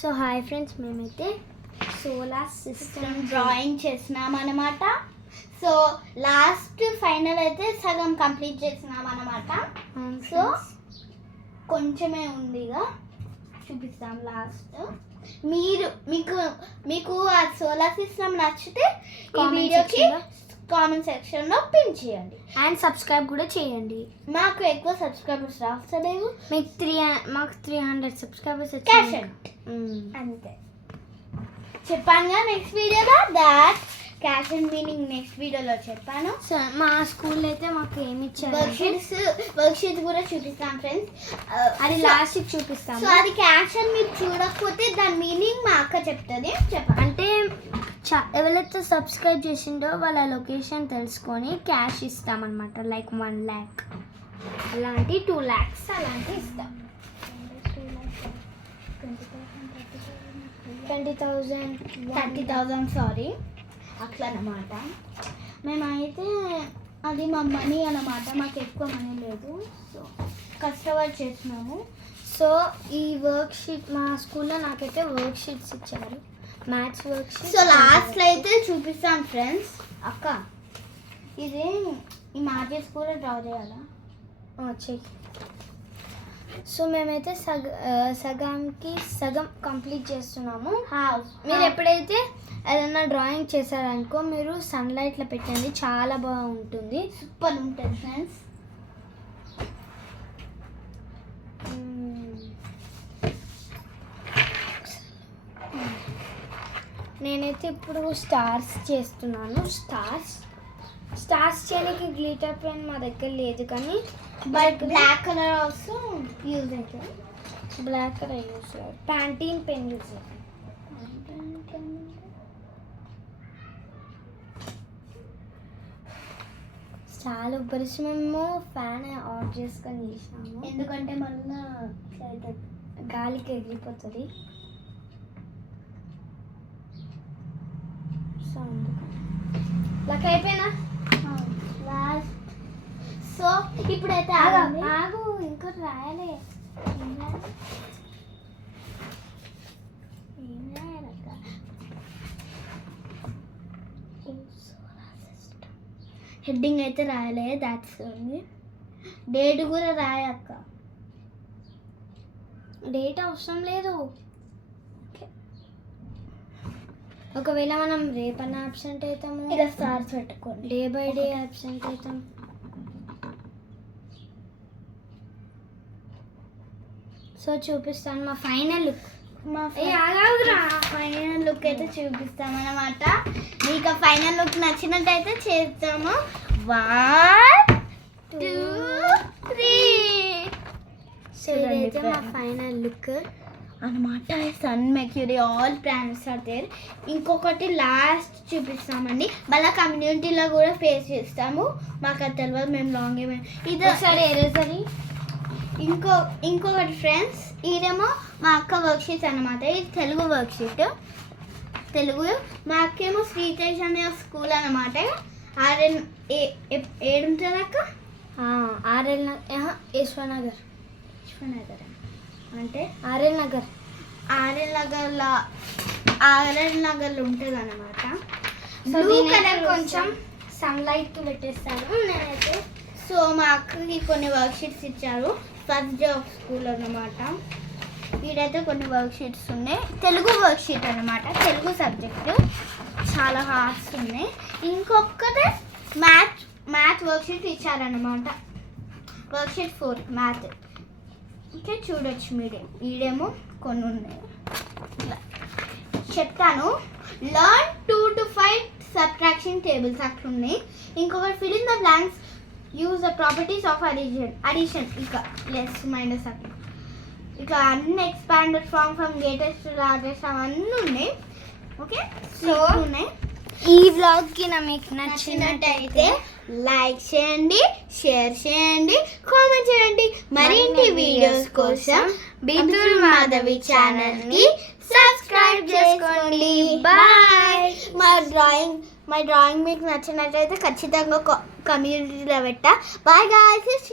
So hi friends, మేమైతే solar system drawing చేసినాం అనమాట. సో లాస్ట్ ఫైనల్ అయితే సగం కంప్లీట్ చేసినాం అనమాట. సో కొంచెమే ఉందిగా, చూపిస్తాం లాస్ట్. మీకు ఆ సోలార్ సిస్టమ్ నచ్చితే ఈ వీడియోకి కామెంట్ సెక్షన్లో పిన్ చేయండి అండ్ సబ్స్క్రైబ్ కూడా చేయండి. మాకు ఎక్కువ సబ్స్క్రైబర్స్ రావట్లేదు, మాకు 300 సబ్స్క్రైబర్స్ వచ్చాయి అంతే. చెప్పానుగా నెక్స్ట్ వీడియోలో that cash and meaning next వీడియోలో చెప్పాను. సో మా స్కూల్లో అయితే మాకు ఏమి ఇచ్చారు, వర్క్షీట్స్ కూడా చూపిస్తాం ఫ్రెండ్స్. అది లాస్ట్కి చూపిస్తాం. సో అది క్యాష్ అని మీరు చూడకపోతే దాని మీనింగ్ మా అక్క చెప్తుంది. చెప్పండి. అంటే ఎవరైతే సబ్స్క్రైబ్ చేసిండో వాళ్ళ లొకేషన్ తెలుసుకొని క్యాష్ ఇస్తామన్నమాట. లైక్ 1 lakh అలాంటి 2 lakhs అలాంటి ఇస్తాం. 20,000 30,000 సారీ, అట్లా అన్నమాట. మేమైతే అది మా మనీ అన్నమాట, మాకు ఎక్కువ మనీ లేదు. సో కష్టపడి చేసినాము. సో ఈ వర్క్ షీట్ మా స్కూల్లో నాకైతే వర్క్ షీట్స్ ఇచ్చారు, మ్యాథ్స్ వర్క్ షీట్. సో లాస్ట్లో అయితే చూపిస్తాం ఫ్రెండ్స్. అక్క ఇది ఈ మ్యాచెస్ కూడా డ్రా చేయాలా? చెయ్యి. సో మేమైతే సగంకి సగం కంప్లీట్ చేస్తున్నాము. మీరు ఎప్పుడైతే ఏదైనా డ్రాయింగ్ చేశారనుకో, మీరు సన్లైట్లో పెట్టండి, చాలా బాగుంటుంది, సూపర్ ఉంటుంది ఫ్రెండ్స్. నేనైతే ఇప్పుడు స్టార్స్ చేస్తున్నాను. స్టార్స్ చేయడానికి గ్లిటర్ పెన్ మా దగ్గర లేదు, కానీ but black colour also use అవుతుంది. బ్లాక్ కలర్ యూజ్ చేయాలి, ప్యాంటీన్ పెన్ యూజ్ చేయాలి. చాలా ఉబ్బరిసి మేము ఫ్యాన్ ఆఫ్ చేసుకొని చేసాము, ఎందుకంటే మళ్ళీ గాలికి ఎగిరిపోతుంది. సో లక్ అయిపోయినా లాస్ట్. సో ఇప్పుడైతే ఆగు, ఇంకోటి రాయాలి. హెడ్డింగ్ అయితే రాయలే, దాట్స్ ఉంది. డేట్ కూడా రాయక్క. డేట్ అవసరం లేదు. ఒకవేళ మనం రేపన్నా అబ్సెంట్ అవుతాము, ఇలా స్టార్స్ పెట్టుకోండి. డే బై డే అబ్సెంట్ అవుతాం. సో చూపిస్తాను మా ఫైనల్ లుక్. ఫైనల్ లుక్ అయితే చూపిస్తామన్నమాట. మీకు ఫైనల్ లుక్ నచ్చినట్టయితే చేస్తాము. 1 2 3. సో ఇదైతే మా ఫైనల్ లుక్ అనమాట. Sun, Mercury, all planets are there. ఇంకొకటి లాస్ట్ చూపిస్తామండి. మళ్ళీ కమ్యూనిటీలో కూడా ఫేస్ చేస్తాము. మాకు అది తెలియదు, మేము లాంగ్ ఇది సరే ఎరేజరీ. ఇంకొకటి ఫ్రెండ్స్, ఇదేమో మా అక్క వర్క్షీట్స్ అనమాట. ఇది తెలుగు వర్క్షీట్. తెలుగు మా అక్కేమో శ్రీతేజ్ అనే స్కూల్ అనమాట. ఏడుంటుంది అక్క? యశ్వనగర్ అంటే ఆర్ఎల్ నగర్లో ఉంటుంది అనమాట. బ్లూ కలర్ కొంచెం సన్లైట్ పెట్టేస్తాను నేనైతే. సో మా అక్కకి కొన్ని వర్క్ షీట్స్ ఇచ్చారు, ఫస్ట్ డే ఆఫ్ స్కూల్ అనమాట. వీడైతే కొన్ని వర్క్ షీట్స్ ఉన్నాయి, తెలుగు వర్క్ షీట్ అనమాట. తెలుగు సబ్జెక్ట్ చాలా హార్డ్స్ ఉన్నాయి. ఇంకొకటి మ్యాథ్ వర్క్ షీట్ ఇచ్చారనమాట. Work sheet 4 math. ఓకే, చూడొచ్చు మీరే. వీడేమో కొన్ని ఉన్నాయి, చెప్తాను. లర్న్ 2 to 5 సబ్ట్రాక్షన్ టేబుల్స్ అట్లా ఉన్నాయి. ఇంకొకటి fill in the blanks, use the properties of addition. ఇక ప్లస్ మైనస్ అట్లా ఇక అన్ని expanded from greatest to largest అవన్నీ ఉన్నాయి. ఓకే, సో ఉన్నాయి. ఈ వ్లాగ్కి మీకు నచ్చినట్టయితే లైక్ చేయండి, షేర్ చేయండి, కామెంట్ చేయండి. మరిన్ని వీడియోస్ కోసం బితుల్ మాధవి ఛానల్ని సబ్స్క్రైబ్ చేసుకోండి. బాయ్. మా డ్రాయింగ్ మీకు నచ్చినట్టయితే ఖచ్చితంగా కమ్యూనిటీలో పెట్టా. Bye guys.